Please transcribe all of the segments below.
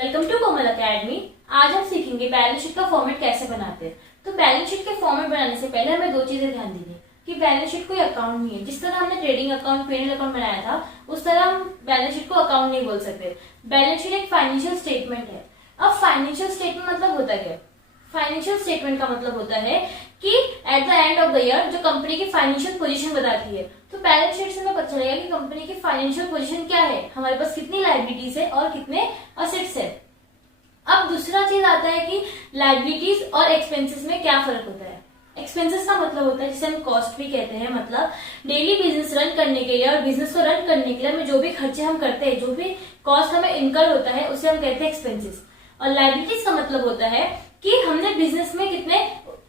Welcome to Komal academy. आज हम सीखेंगे बैलेंस शीट का फॉर्मेट कैसे बनाते हैं। तो बैलेंस शीट के फॉर्मेट बनाने से पहले हमें दो चीजें ध्यान देनी है कि बैलेंस शीट कोई अकाउंट नहीं है। जिस तरह हमने ट्रेडिंग अकाउंट, पीएनएल अकाउंट बनाया था, उस तरह हम बैलेंस शीट को अकाउंट नहीं बोल सकते। बैलेंस शीट एक फाइनेंशियल स्टेटमेंट है। अब फाइनेंशियल स्टेटमेंट मतलब होता क्या? फाइनेंशियल स्टेटमेंट का मतलब होता है कि eight the end of the year जो कंपनी की फाइनेंशियल पोजीशन बताती है। तो बैलेंस शीट से हमें पता चलेगा कि कंपनी की फाइनेंशियल पोजीशन क्या है, हमारे पास कितनी लायबिलिटीज है और कितने असेट्स है। अब दूसरा चीज आता है कि लायबिलिटीज और एक्सपेंसेस में क्या फर्क होता है। एक्सपेंसेस का मतलब होता है जिसे हम कॉस्ट भी कहते हैं, मतलब डेली बिजनेस रन करने के लिए और बिजनेस को रन करने के लिए हमें जो भी खर्चे हम करते हैं, जो भी कॉस्ट हमें इनकर होता है, उसे हम कहते हैं एक्सपेंसेस। और लायबिलिटीज का मतलब होता है कि हमने बिजनेस में कितने,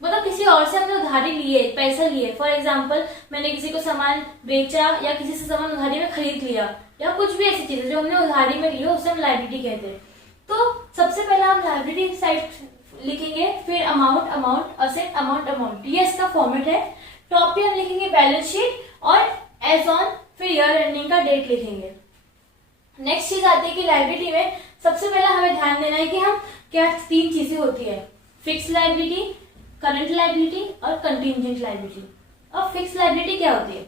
मतलब किसी और से हमने उधारी लिए, पैसा लिए। फॉर एग्जाम्पल, मैंने किसी को सामान बेचा या किसी से सामान उधारी में खरीद लिया, या कुछ भी ऐसी चीजें जो हमने उधारी में ली हो, उसे हम लायबिलिटी कहते हैं। तो सबसे पहले हम लायबिलिटी साइड लिखेंगे, फिर amount, amount, asset, amount, amount, ये इसका फॉर्मेट है। टॉप पे हम लिखेंगे बैलेंस शीट और एज ऑन, फिर ईयर एंडिंग का डेट लिखेंगे। नेक्स्ट चीज आती है कि लायबिलिटी में सबसे पहले हमें ध्यान देना है कि हम क्या तीन चीजें होती है, फिक्स लायबिलिटी, करंट लायबिलिटी और कंटीजेंट लायबिलिटी। अब फिक्स लायबिलिटी क्या होती है?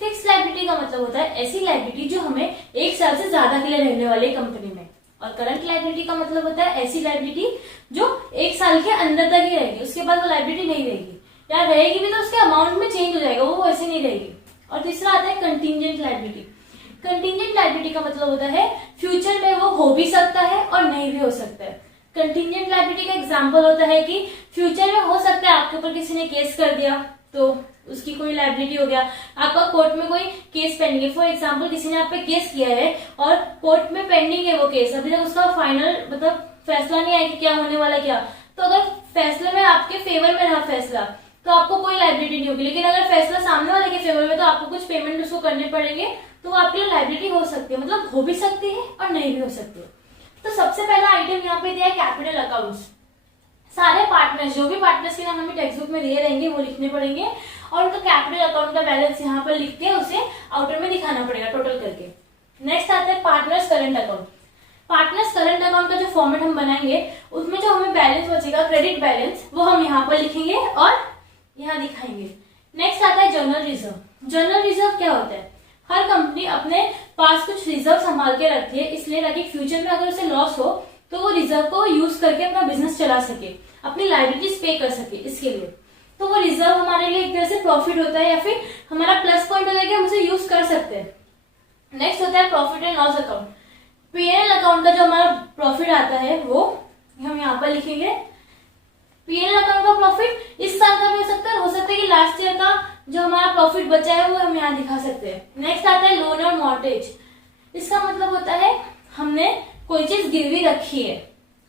फिक्स लायबिलिटी का मतलब होता है ऐसी लायबिलिटी जो हमें एक साल से ज्यादा के लिए रहने वाली है कंपनी में। और करंट लायबिलिटी का मतलब होता है ऐसी लायबिलिटी जो एक साल के अंदर तक ही रहेगी, उसके बाद वो लायबिलिटी नहीं रहेगी, या रहेगी भी तो उसके अमाउंट में चेंज हो जाएगा, वो वैसे नहीं रहेगी। और तीसरा आता है कंटीजेंट लायबिलिटी। कंटीजेंट लायबिलिटी का मतलब होता है फ्यूचर में वो हो भी सकता है और नहीं भी हो सकता है। कंटीजेंट लायबिलिटी का एग्जांपल होता है कि फ्यूचर में हो सकता है आपके ऊपर किसी ने केस कर दिया तो उसकी कोई लायबिलिटी हो गया, आपका कोर्ट में कोई केस पेंडिंग है। फॉर एग्जांपल, किसी ने आप पे केस किया है और कोर्ट में पेंडिंग है वो केस, अभी तक उसका फाइनल मतलब फैसला नहीं आया कि क्या होने वाला क्या। तो अगर फैसले में आपके फेवर में रहा फैसला तो आपको कोई लायबिलिटी नहीं होगी, लेकिन अगर फैसला सामने वाले के फेवर में तो आपको कुछ पेमेंट उसको करने पड़ेंगे, तो वो आपके लिए लायबिलिटी हो सकती है, मतलब हो भी सकती है और नहीं भी हो सकती है। तो सबसे पहला आइटम यहाँ पे दिया है कैपिटल अकाउंट्स। सारे पार्टनर्स, जो भी पार्टनर्स के नाम हमें टेक्स्ट बुक में दिए रहेंगे वो लिखने पड़ेंगे और उनका कैपिटल अकाउंट का बैलेंस यहाँ पर लिख के उसे आउटर में दिखाना पड़ेगा टोटल करके। नेक्स्ट आता है partners current account. Partners current account का जो फॉर्मेट हम बनाएंगे उसमें जो हमें बैलेंस बचेगा, क्रेडिट बैलेंस, वो हम यहाँ पर लिखेंगे और यहाँ दिखाएंगे। नेक्स्ट आता है जर्नल रिजर्व। जर्नल रिजर्व क्या होता है? हर कंपनी अपने पास कुछ रिजर्व संभाल के रखती है, इसलिए ताकि फ्यूचर में अगर उसे लॉस हो तो वो रिजर्व को यूज करके अपना बिजनेस चला सके, अपनी लायबिलिटीज पे कर सके, इसके लिए। तो वो रिजर्व हमारे लिए एक तरह से प्रॉफिट होता है या फिर हमारा प्लस पॉइंट होता है कि हम उसे यूज कर सकते हैं। नेक्स्ट होता है profit and loss account. PNL account का जो हमारा प्रॉफिट आता है वो हम यहाँ पर लिखेंगे। पीएनएल अकाउंट का प्रॉफिट इस साल का भी हो सकता है कि लास्ट ईयर का जो हमारा प्रॉफिट बचा है वो हम यहाँ दिखा सकते हैं। नेक्स्ट आता है लोन और मॉर्गेज। इसका मतलब होता है हमने कोई चीज गिरवी रखी है,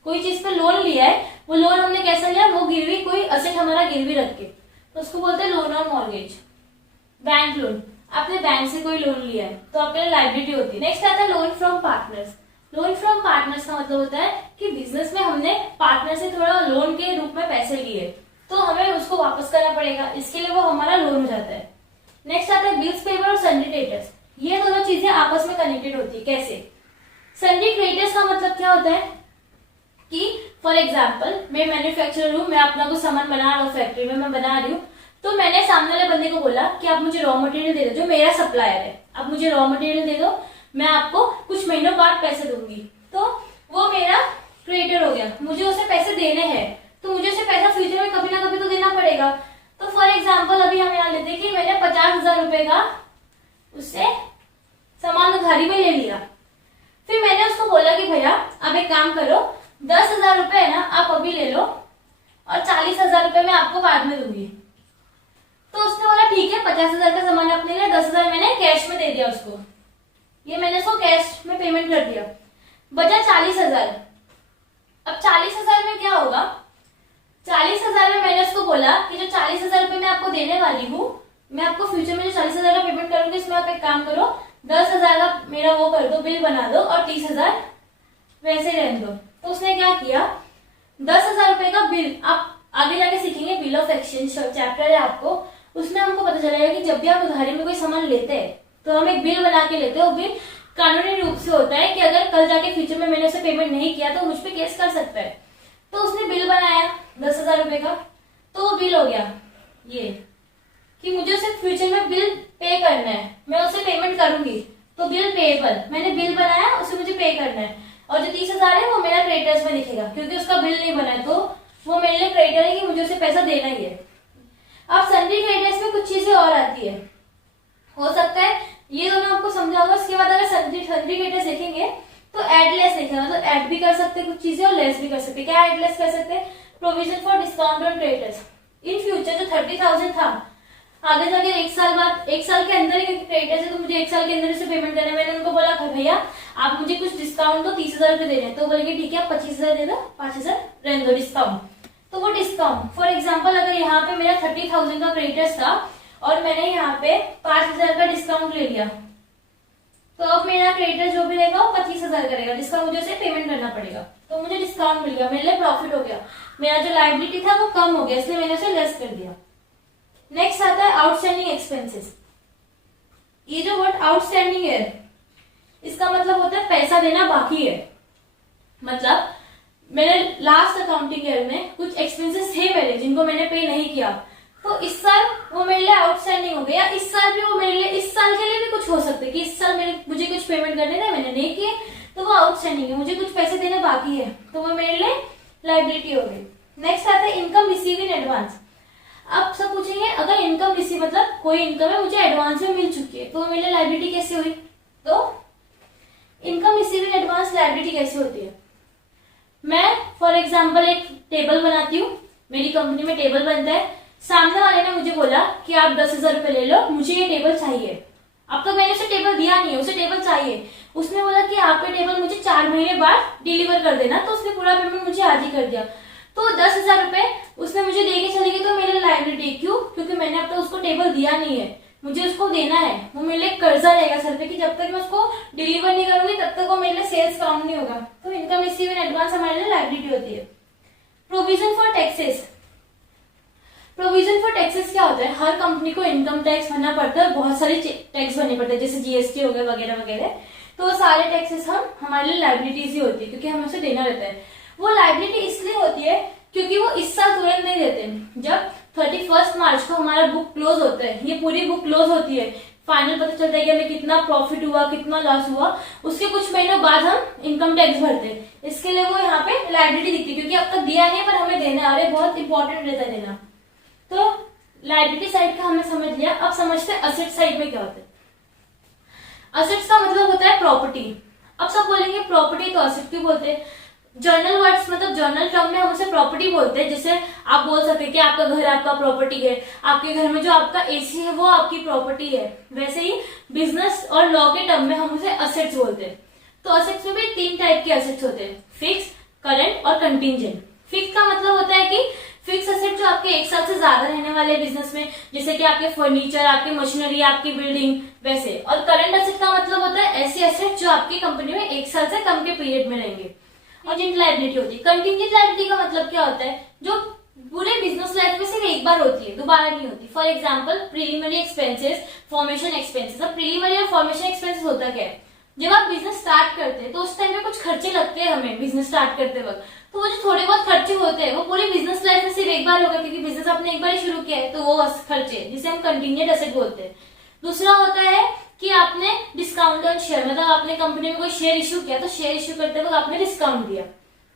कोई चीज पे लोन लिया है, वो लोन हमने कैसा लिया, वो गिरवी, कोई असेट हमारा गिरवी रख के, तो उसको बोलते हैं लोन और मॉर्गेज। बैंक लोन, आपने बैंक से कोई लोन लिया है तो आपके लिए लायबिलिटी होती है। नेक्स्ट आता है loan from partners. Loan from partners का मतलब होता है कि बिजनेस में हमने पार्टनर से थोड़ा लोन के रूप में पैसे लिए तो हमें उसको वापस करना पड़ेगा, इसके लिए वो हमारा लोन हो जाता है। नेक्स्ट आता है बिल्स पेबल और सन्डी क्रेडिटर्स। ये दोनों चीजें आपस में कनेक्टेड होती है। कैसे? सन्डी क्रेडिटर्स का मतलब क्या होता है कि फॉर एग्जाम्पल, मैं मैन्युफैक्चरर हूँ, मैं अपना कुछ सामान बना रहा हूँ, फैक्ट्री में मैं बना रही हूँ, तो मैंने सामने वाले बंदे को बोला कि आप मुझे रॉ मटेरियल दे दो, जो मेरा सप्लायर है, आप मुझे रॉ मटेरियल दे दो, मैं आपको कुछ महीनों बाद पैसे दूंगी। तो वो मेरा क्रेडिटर हो गया, मुझे उसे पैसे देने हैं, तो मुझे उसे पैसा फ्यूचर में कभी ना कभी तो देना पड़ेगा। तो फॉर एग्जाम्पल, अभी हम यहाँ लेते हैं कि मैंने 50,000 रुपए का उससे सामान उधारी में ले लिया, फिर मैंने उसको बोला कि भैया आप एक काम करो, 10,000 रुपए है ना आप अभी ले लो और 40,000 रुपए मैं आपको बाद में दूंगी। तो उसने बोला ठीक है, 50,000 का सामान आपने लिया, 10,000 मैंने कैश में दे दिया उसको, ये मैंने उसको कैश में पेमेंट कर दिया, बचा 40,000। अब 40,000 में क्या होगा? 40,000 में मैंने उसको बोला कि जो 40,000 रुपए मैं आपको देने वाली हूँ, मैं आपको फ्यूचर में जो 40,000 का पेमेंट करूंगी, इसमें आप एक काम करो, 10,000 का मेरा वो कर दो, बिल बना दो और 30,000 वैसे रहने दो। तो उसने क्या किया, 10,000 रुपए का बिल, आप आगे जाके सीखेंगे, बिल ऑफ एक्सचेंज चैप्टर है आपको, उसमें हमको पता चलेगा कि जब भी आप उधारी में कोई सामान लेते हैं तो हम एक बिल बना के लेते हैं, वो बिल कानूनी रूप से होता है कि अगर कल जाके फ्यूचर में मैंने उसे पेमेंट नहीं किया तो मुझ पे केस कर सकता है। तो उसने बिल बनाया 10,000 रुपए का, तो वो बिल हो गया ये कि मुझे उसे फ्यूचर में बिल पे करना है, मैं उसे पेमेंट करूंगी, तो बिल पेएबल, मैंने बिल बनाया, उसे मुझे पे करना है। और जो 30,000 है वो मेरा क्रेडिटर्स में दिखेगा क्योंकि उसका बिल नहीं बना है, तो वो मेरे लिए क्रेडिटर है कि मुझे उसे पैसा देना ही है। अब सन्ड्री क्रेडिटर्स में कुछ चीजें और आती है, हो सकता है ये दोनों आपको समझा होगा। उसके बाद अगर सन्ड्री क्रेडिटर्स देखेंगे तो एड लेस लिखेगा, मतलब एड भी कर सकते हैं कुछ चीजें और लेस भी कर सकते हैं। क्या एड लेस कर सकते हैं? Provision for discount on creditors. In future जो 30,000 था, आगे जाके 1 साल बाद, 1 साल के अंदर ही क्रेडिटर्स है तो मुझे 1 साल के अंदर इसे पेमेंट करना है। मैंने उनको बोला भैया आप मुझे कुछ डिस्काउंट दो, 30,000 रुपए दे रहे हैं, तो बोलेंगे ठीक है आप 25,000 दे दो, 5,000 रहने दो डिस्काउंट। तो वो डिस्काउंट फॉर एग्जाम्पल अगर यहाँ पे मेरा 30,000 का क्रेडिटर्स था और मैंने यहाँ पे 5,000 का डिस्काउंट ले लिया, तो अब मेरा क्रेडिटर जो भी रहेगा वो 25,000 करेगा, जिसका मुझे उसे पेमेंट करना पड़ेगा। तो मुझे डिस्काउंट मिल गया, मेरे लिए प्रॉफिट हो गया, मेरा जो लायबिलिटी था वो कम हो गया, इसलिए मैंने उसे लेस कर दिया। नेक्स्ट आता है आउटस्टैंडिंग एक्सपेंसेस। ये जो वर्ड आउटस्टैंडिंग है इसका मतलब होता है पैसा देना बाकी है। मतलब मेरे लास्ट अकाउंटिंग ईयर में कुछ एक्सपेंसेस थे मेरे जिनको मैंने पे नहीं किया, तो इस साल वो मेरे लिए आउटस्टैंडिंग हो गया। इस साल भी वो मेरे लिए, इस साल के लिए भी कुछ हो सकता है कि इस साल मुझे कुछ पेमेंट करने थे, मैंने नहीं किए, तो वो आउटस्टैंडिंग है, मुझे कुछ पैसे देने बाकी है, तो वो मेरे लिए लायबिलिटी हो गई। नेक्स्ट आता है इनकम रिसीव इन एडवांस। अब सब पूछेंगे अगर इनकम रिसीव मतलब कोई इनकम है मुझे एडवांस में मिल चुकी है, तो मेरे लिए लायबिलिटी कैसे हुई? तो income receive in advance liability कैसे होती है? मैं फॉर एग्जाम्पल एक टेबल बनाती हूँ, मेरी कंपनी में टेबल बनता है, सामने वाले ने मुझे बोला कि आप 10,000 रुपए ले लो, मुझे ये टेबल चाहिए। अब तो मैंने उसे टेबल दिया नहीं है, उसे टेबल चाहिए। उसने बोला कि आपका टेबल मुझे 4 महीने बाद डिलीवर कर देना, तो उसने पूरा पेमेंट मुझे आज ही कर दिया। तो 10,000 रुपए उसने मुझे दे के चली गई, तो मेरे लायबिलिटी क्यों? क्योंकि मैंने अब तक उसको टेबल दिया नहीं है, मुझे उसको देना है, वो मेरे लिए कर्जा रहेगा सर पे कि जब तक मैं उसको डिलीवर नहीं करूंगी तब तक वो मेरे लिए सेल्स काउंट नहीं होगा। तो इनकम रिसीव इन एडवांस हमारे लिए लायबिलिटी होती है। Provision for taxes. Provision for taxes क्या होता है? हर कंपनी को इनकम टैक्स भरना पड़ता है, बहुत सारे टैक्स भरने पड़ते हैं जैसे जीएसटी हो गए वगैरह वगैरह, तो सारे टैक्सेस हमारे लिए लायबिलिटीज ही होती है क्योंकि हमें उसे देना रहता है। वो लायबिलिटी इसलिए होती है क्योंकि वो इस साल तुरंत नहीं देते। जब 31 मार्च को हमारा बुक क्लोज होता है, ये पूरी बुक क्लोज होती है, फाइनल पता चलता है कि हमें कितना प्रॉफिट हुआ कितना लॉस हुआ, उसके कुछ महीनों बाद हम इनकम टैक्स भरते हैं, इसके लिए वो यहाँ पे लायबिलिटी दिखती है क्योंकि अब तक दिया नहीं पर हमें देना, अरे बहुत इंपॉर्टेंट रहता है देना। तो लायबिलिटी साइड का हमने समझ लिया। अब समझते हैं असेट साइड में क्या होता है। असेट्स का मतलब होता है प्रॉपर्टी। अब सब बोलेंगे प्रॉपर्टी तो असेट क्यों बोलते हैं? जर्नल वर्ड्स मतलब जर्नल टर्म में हम उसे प्रॉपर्टी बोलते हैं। जैसे आप बोल सकते हैं कि आपका घर आपका प्रॉपर्टी है, आपके घर में जो आपका एसी है वो आपकी प्रॉपर्टी है। वैसे ही बिजनेस और लॉ के टर्म में हम उसे असेट्स बोलते हैं। तो असेट्स में भी 3 टाइप के असेट्स होते हैं, फिक्स, करंट और कंटिंजेंट। फिक्स का मतलब होता है कि फिक्स असेट जो आपके 1 साल से ज्यादा रहने वाले बिजनेस में, जैसे कि आपके फर्नीचर, आपकी मशीनरी, आपकी बिल्डिंग, वैसे। और करंट असेट का मतलब होता है ऐसे असेट जो आपकी कंपनी में 1 साल से कम के पीरियड में रहेंगे। कंटिंजेंट लायबिलिटी होती है। कंटिंजेंट लायबिलिटी का मतलब क्या होता है? जो पूरे बिजनेस लाइफ में सिर्फ एक बार होती है, दोबारा नहीं होती। For example preliminary expenses, formation expenses. अब प्रीलिमिनरी और फॉर्मेशन एक्सपेंसेस होता क्या है? जब आप बिजनेस स्टार्ट करते हैं तो उस टाइम पे कुछ खर्चे लगते हैं हमें बिजनेस स्टार्ट करते वक्त, तो वो जो थोड़े बहुत खर्चे होते हैं वो पूरी बिजनेस लाइफ में सिर्फ एक बार होगा क्योंकि बिजनेस आपने एक बार ही शुरू किया है, तो वो खर्चे जिसे हम कंटिंजेंट असेट बोलते हैं। दूसरा होता है कि आपने डिस्काउंट ऑन शेयर, मतलब आपने कंपनी में कोई शेयर इश्यू किया तो शेयर इश्यू करते वक्त आपने डिस्काउंट दिया,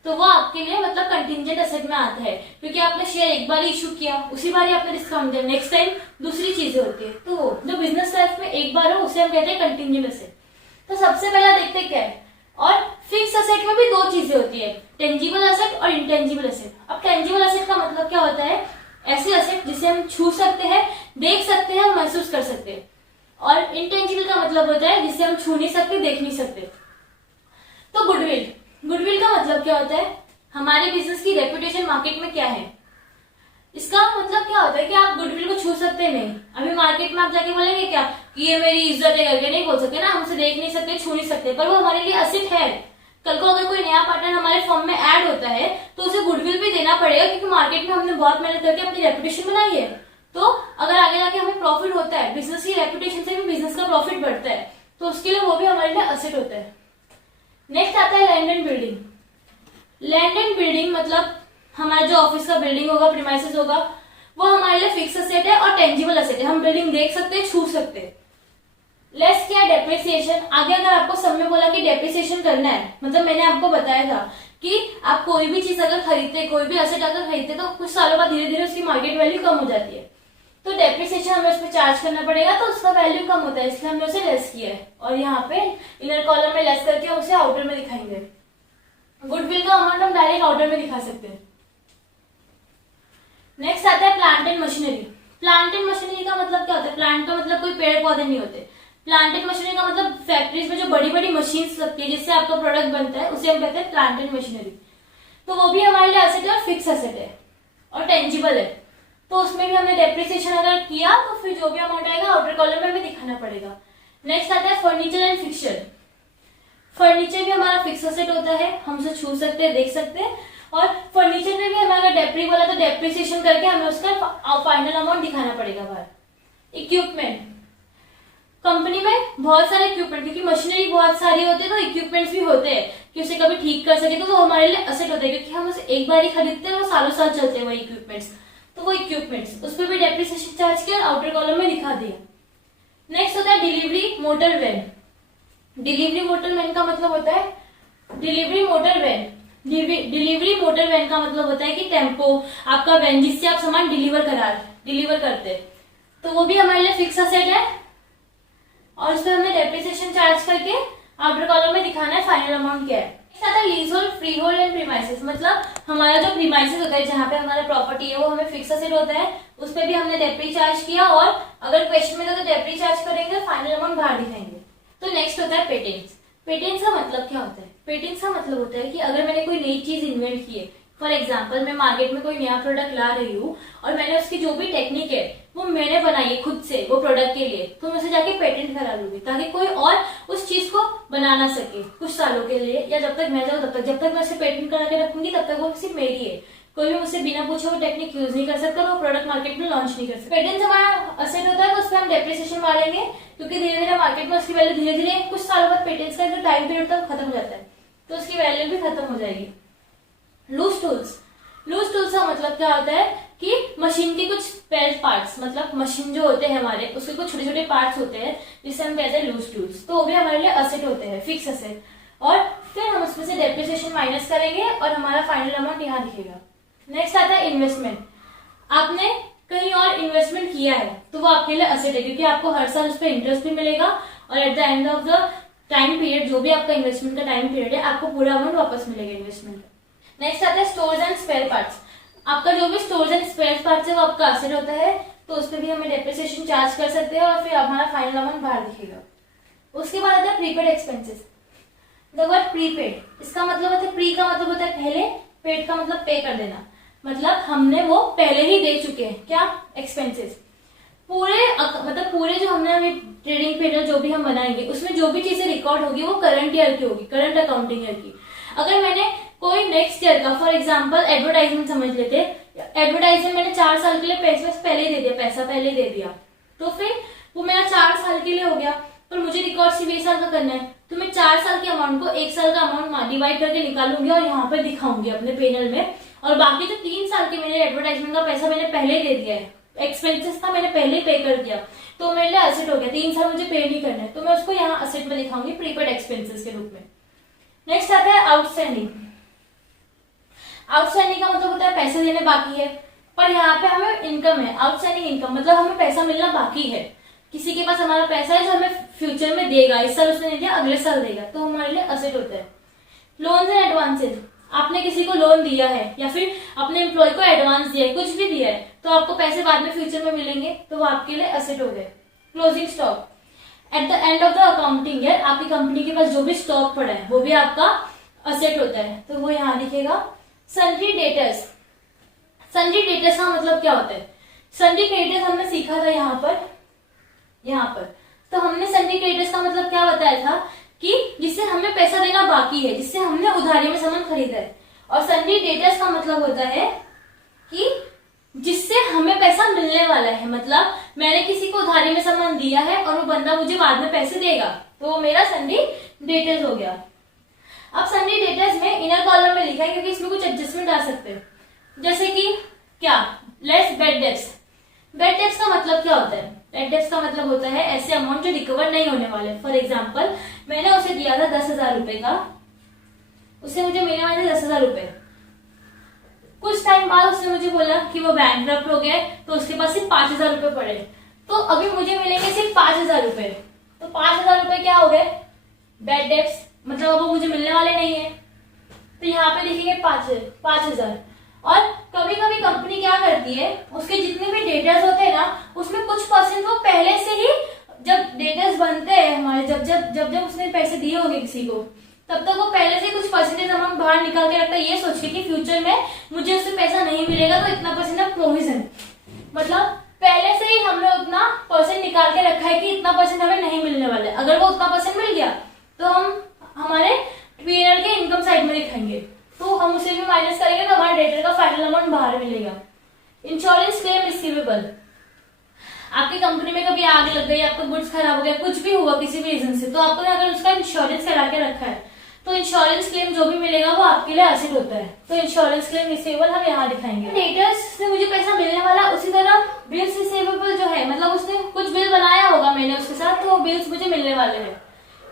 तो वो आपके लिए मतलब कंटिंजेंट असेट में आता है क्योंकि आपने शेयर एक बार इश्यू किया, उसी बार ही आपने डिस्काउंट दिया, नेक्स्ट टाइम दूसरी चीजें होती है, तो जो बिजनेस लाइफ में एक बार हो उसे हम कहते हैं कंटिंजेंट असेट। तो सबसे पहला देखते क्या है। और फिक्स असेट में भी 2 चीजें होती है, टेंजिबल असेट और इंटेंजिबल असेट। अब टेंजिबल असेट का मतलब क्या होता है? ऐसे असेट जिसे हम छू सकते हैं, देख सकते हैं, महसूस कर सकते हैं। और इंटेंजिबल का मतलब होता है जिसे हम छू नहीं सकते, देख नहीं सकते। तो गुडविल, गुडविल का मतलब क्या होता है? हमारे बिजनेस की रेपुटेशन मार्केट में क्या है। इसका मतलब क्या होता है कि आप गुडविल को छू सकते नहीं। अभी मार्केट में आप जाके बोलेंगे क्या कि ये मेरी इज्जत है करके, नहीं बोल सकते ना, हम उसे देख नहीं सकते, छू नहीं सकते, पर वो हमारे लिए असेट है। कल को अगर कोई नया पार्टनर हमारे फर्म में ऐड होता है तो उसे गुडविल भी देना पड़ेगा क्योंकि मार्केट में हमने बहुत मेहनत करके अपनी रेपुटेशन बनाई है। तो अगर आगे जाके हमें प्रॉफिट होता है, बिजनेस की रेपुटेशन से भी बिजनेस का प्रॉफिट बढ़ता है, तो उसके लिए वो भी हमारे लिए असेट होता है। नेक्स्ट आता है land and building. Land and building मतलब हमारा जो ऑफिस का बिल्डिंग होगा, प्रीमाइसेस होगा, वो हमारे लिए फिक्स असेट है और टेंजिबल असेट है। हम बिल्डिंग देख सकते हैं, छू सकते हैं। लेस क्या डेप्रिसिएशन। आगे अगर आपको सब में बोला कि डेप्रिसिएशन करना है, मतलब मैंने आपको बताया था कि आप कोई भी चीज अगर खरीदते, कोई भी असेट अगर खरीदते तो कुछ सालों बाद धीरे धीरे उसकी मार्केट वैल्यू कम हो जाती है, तो डेप्रिसिएशन हमें उस पर चार्ज करना पड़ेगा, तो उसका वैल्यू कम होता है, इसलिए हमने उसे लेस किया है। और यहाँ पे इनर कॉलम में लेस करके उसे आउटर में दिखाएंगे। गुडविल का अमाउंट हम डायरेक्ट आउटर में दिखा सकते हैं। नेक्स्ट आता है plant and machinery. Plant and machinery का मतलब क्या होता है? प्लांट का मतलब कोई पेड़ पौधे नहीं होते। प्लांट एंड मशीनरी का मतलब फैक्ट्रीज में जो बड़ी बड़ी मशीन्स लगती है जिससे आपका प्रोडक्ट बनता है, उसे हम कहते हैं प्लांट एंड मशीनरी। तो वो भी हमारे लिए एसेट है और फिक्स एसेट है और टेंजिबल है, तो उसमें भी हमने डेप्रिसिएशन अगर किया तो फिर जो भी अमाउंट आएगा आउटर कॉलम में हमें दिखाना पड़ेगा। नेक्स्ट आता है फर्नीचर एंड फिक्सचर। फर्नीचर भी हमारा फिक्स एसेट होता है, हम उसे छू सकते हैं, देख सकते हैं, और फर्नीचर में भी हमारा डेप्री बोला तो डेप्रिसिएशन करके हमें उसका फाइनल अमाउंट दिखाना पड़ेगा बाहर। इक्विपमेंट, कंपनी में बहुत सारे इक्विपमेंट, क्योंकि मशीनरी बहुत सारी होती है तो इक्विपमेंट्स भी होते हैं कि उसे कभी ठीक कर सके, तो वो हमारे लिए एसेट होता है, क्योंकि हम उसे एक बार ही खरीदते हैं और सालों साल चलते हैं वही इक्विपमेंट्स, तो वो इक्विपमेंट्स उस पर भी डेप्रिसिएशन चार्ज किया और आउटर कॉलम में दिखा दिया। नेक्स्ट होता है delivery motor van. Delivery motor van का मतलब होता है delivery motor van. Delivery motor van का मतलब होता है कि टेम्पो आपका वैन जिससे आप सामान डिलीवर करते हैं, तो वो भी हमारे लिए फिक्स एसेट है और उस पर हमें डेप्रिसिएशन चार्ज करके आउटर कॉलम में दिखाना है फाइनल अमाउंट क्या है। लीजहोल्ड, फ्रीहोल्ड एंड प्रीमाइसेस, मतलब हमारा जो प्रीमाइसेस होता है जहाँ पे हमारा प्रॉपर्टी है वो हमें फिक्स एसेट होता है, उस पर भी हमने डेप्री चार्ज किया, और अगर क्वेश्चन में तो डेप्री चार्ज करेंगे फाइनल अमाउंट बाहर दिखाएंगे। तो नेक्स्ट होता है पेटेंट्स। पेटेंट्स का मतलब क्या होता है? पेटेंट्स का मतलब होता है कि अगर मैंने कोई नई चीज इन्वेंट की है, फॉर एग्जाम्पल मैं मार्केट में कोई नया प्रोडक्ट ला रही हूँ और मैंने उसकी जो भी टेक्निक है वो मैंने बनाई है खुद से वो प्रोडक्ट के लिए, तो मैं उसे जाके पेटेंट करा लूंगी ताकि कोई और उस चीज को बना ना सके कुछ सालों के लिए, या जब तक मैं जाऊँ तब तक, जब तक मैं उसे पेटेंट करा के रखूंगी तब तक वो सिर्फ मेरी है, कोई भी मुझसे बिना पूछे वो टेक्निक यूज नहीं कर सकता और वो प्रोडक्ट मार्केट में लॉन्च नहीं कर सकता। पेटेंट हमारा असेट होता है तो उस पर हम डेप्रिसिएशन मारेंगे, क्योंकि धीरे धीरे मार्केट में उसकी वैल्यू धीरे धीरे कुछ सालों बाद पेटेंट्स का जो टाइम पीरियड था खत्म हो जाता है, तो उसकी वैल्यू भी खत्म हो जाएगी। Loose tools. लूज टूल्स का मतलब क्या होता है कि मशीन के कुछ स्पेयर पार्ट्स, मतलब मशीन जो होते हैं हमारे उसके कुछ छोटे छोटे पार्ट्स होते हैं जिससे हम कहते हैं लूज टूल्स, तो वो भी हमारे लिए असेट होते हैं, फिक्स असेट, और फिर हम उसमें से डेप्रिसिएशन माइनस करेंगे और हमारा फाइनल अमाउंट यहाँ दिखेगा। नेक्स्ट आता है इन्वेस्टमेंट। आपने कहीं और इन्वेस्टमेंट किया है तो वो आपके लिए असेट है, क्योंकि आपको हर साल उस पर इंटरेस्ट भी मिलेगा और at the end of the time period जो भी आपका इन्वेस्टमेंट का टाइम पीरियड है आपको पूरा अमाउंट वापस मिलेगा इन्वेस्टमेंट का। नेक्स्ट आता है स्टोर्स एंड स्पेयर पार्ट्स। आपका जो भी स्टोर्स एंड स्पेयर पार्ट्स है वो आपका असेट होता है, तो उस पर भी हमें डेप्रिसिएशन चार्ज कर सकते हैं और फिर हमारा फाइनल अमाउंट बाहर दिखेगा। उसके बाद आता है prepaid expenses. The word prepaid, इसका मतलब होता है प्री का मतलब होता है पहले, पेड का मतलब पे कर देना, मतलब हमने वो पहले ही दे चुके हैं क्या एक्सपेंसेस। पूरे जो हमने अभी ट्रेडिंग पीरियड जो भी हम बनाएंगे उसमें जो भी चीजें रिकॉर्ड होगी वो करंट ईयर की होगी, करंट अकाउंटिंग ईयर की। अगर मैंने कोई नेक्स्ट ईयर का, फॉर एग्जांपल एडवर्टाइजमेंट समझ लेते, एडवर्टाइजमेंट मैंने 4 साल के लिए पैसा पहले ही दे दिया, तो फिर वो मेरा 4 साल के लिए हो गया, पर मुझे रिकॉर्ड सिर्फ 1 साल का करना है, तो मैं 4 साल के अमाउंट को 1 साल का अमाउंट डिवाइड करके निकालूंगी और यहाँ पे दिखाऊंगी अपने पैनल में, और बाकी जो 3 साल के मेरे एडवर्टाइजमेंट का पैसा मैंने पहले दे दिया है, एक्सपेंसेस था मैंने पहले पे कर दिया, तो मेरे लिए असेट हो गया, 3 साल मुझे पे नहीं करना है, तो मैं उसको यहाँ असेट में दिखाऊंगी प्रीपेड एक्सपेंसेस के रूप में। नेक्स्ट आता है आउटस्टैंडिंग। आउटस्टैंडिंग का मतलब होता है पैसे देने बाकी है, पर यहाँ पे हमें इनकम है, आउटस्टैंडिंग इनकम मतलब हमें पैसा मिलना बाकी है, किसी के पास हमारा पैसा है जो हमें फ्यूचर में देगा, इस साल उसने नहीं दिया अगले साल देगा, तो हमारे लिए असेट होता है। लोन्स एंड एडवांसेज, आपने किसी को लोन दिया है या फिर अपने एम्प्लॉय को एडवांस दिया है, कुछ भी दिया है, तो आपको पैसे बाद में फ्यूचर में मिलेंगे, तो वो आपके लिए असेट हो गए। Closing stock, eight the end of the accounting year आपकी कंपनी के पास जो भी स्टॉक पड़ा है वो भी आपका असेट होता है, तो वो यहाँ दिखेगा। सन्ड्री डेटर्स, सन्ड्री डेटर्स का मतलब क्या होता है? सन्ड्री क्रेडिटर्स हमने सीखा था यहाँ पर, तो हमने सन्ड्री क्रेडिटर्स का मतलब क्या बताया था कि जिससे हमें पैसा देना बाकी है, जिससे हमने उधारी में सामान खरीदा है, और सन्ड्री डेटर्स का मतलब होता है कि जिससे हमें पैसा मिलने वाला है, मतलब मैंने किसी को उधारी में सामान दिया है और वो बंदा मुझे बाद में पैसे देगा, तो मेरा सन्डी डेटर्स हो गया। अब सन्डी डेटर्स में इनर कॉलम में लिखा है क्योंकि इसमें कुछ एडजस्टमेंट आ सकते हैं, जैसे कि क्या, less bed debts. Bed debts का मतलब क्या होता है? बेड डेब्ट्स का मतलब होता है ऐसे अमाउंट जो रिकवर नहीं होने वाले। फॉर एग्जाम्पल मैंने उसे दिया था 10,000 रुपए का, उससे मुझे मिलने वाले 10,000 रुपए। कुछ टाइम बाद उसने मुझे बोला कि वो बैंकरप्ट हो गए, तो उसके पास सिर्फ 5,000 रुपए पड़े, तो अभी मुझे मिलेंगे सिर्फ 5,000 रुपए। तो 5,000 रुपए क्या हो गए? बेड डेब्ट्स, मतलब अब वो मुझे मिलने वाले नहीं है। तो यहाँ पे लिखेंगे 5,000। और कभी कभी कंपनी क्या करती है, उसके जितने भी डेटर्स होते हैं ना, उसमें कुछ परसेंट वो पहले से ही, जब डेटर्स बनते हैं हमारे, जब उसने पैसे दिए होंगे किसी को, तब तक वो पहले से कुछ परसेंटेज अमाउंट बाहर निकाल के रखता है, ये सोच के कि फ्यूचर में मुझे उससे पैसा नहीं मिलेगा तो इतना परसेंट प्रोविजन, मतलब पहले से ही हमने उतना परसेंट निकाल के रखा है कि इतना परसेंट हमें नहीं मिलने वाला है। अगर वो उतना परसेंट मिल गया तो हम हमारे पीएनएल के इनकम साइड में दिखाएंगे, तो हम उसे भी माइनस करेंगे तो हमारे डेटर का फाइनल अमाउंट बाहर मिलेगा। इंश्योरेंस क्लेम रिसीवेबल, आपकी कंपनी में कभी आग लग गई, आपका गुड्स खराब हो गया, कुछ भी हुआ किसी भी रीजन से, तो आपने अगर उसका इंश्योरेंस करा के रखा है तो इंश्योरेंस क्लेम जो भी मिलेगा वो आपके लिए एसेट होता है। तो इंश्योरेंस क्लेम रिसीवेबल हम यहाँ दिखाएंगे। डेटर्स से मुझे पैसा मिलने वाला, उसी तरह बिल्स रिसीवेबल जो है, मतलब उसने कुछ बिल बनाया होगा मैंने उसके साथ, तो वो बिल्स मुझे मिलने वाले हैं।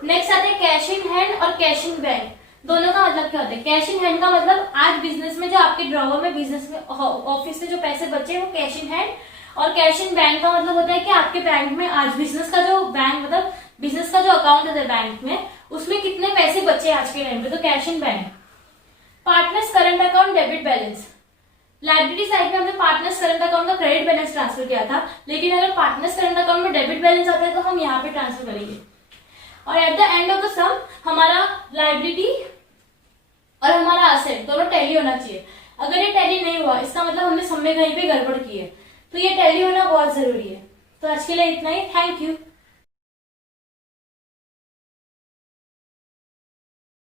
नेक्स्ट आते हैं कैश इन हैंड और कैश इन बैंक। दोनों का मतलब क्या होता है? कैश इन हैंड का मतलब आज बिजनेस में जो आपके ड्रॉवर में, बिजनेस में, ऑफिस से जो पैसे बचे वो कैश इन हैंड। और कैश इन बैंक का मतलब होता है कि आपके बैंक में आज बिजनेस का जो बैंक, मतलब बिजनेस का जो अकाउंट होता है बैंक में, उसमें कितने पैसे बचे आज के टाइम पे, तो cash in bank. Partners current account debit balance, liability side में हमने पार्टनर्स करंट अकाउंट का क्रेडिट बैलेंस ट्रांसफर किया था, लेकिन अगर पार्टनर्स करंट अकाउंट में डेबिट बैलेंस आता है तो हम यहाँ पे ट्रांसफर करेंगे। और at the end of the sum हमारा लाइबिलिटी और हमारा असेट दोनों टैली होना चाहिए। अगर ये टैली नहीं हुआ, इसका मतलब हमने सम में कहीं पे गड़बड़ की है, तो ये टैली होना बहुत जरूरी है। तो आज के लिए इतना ही, थैंक यू।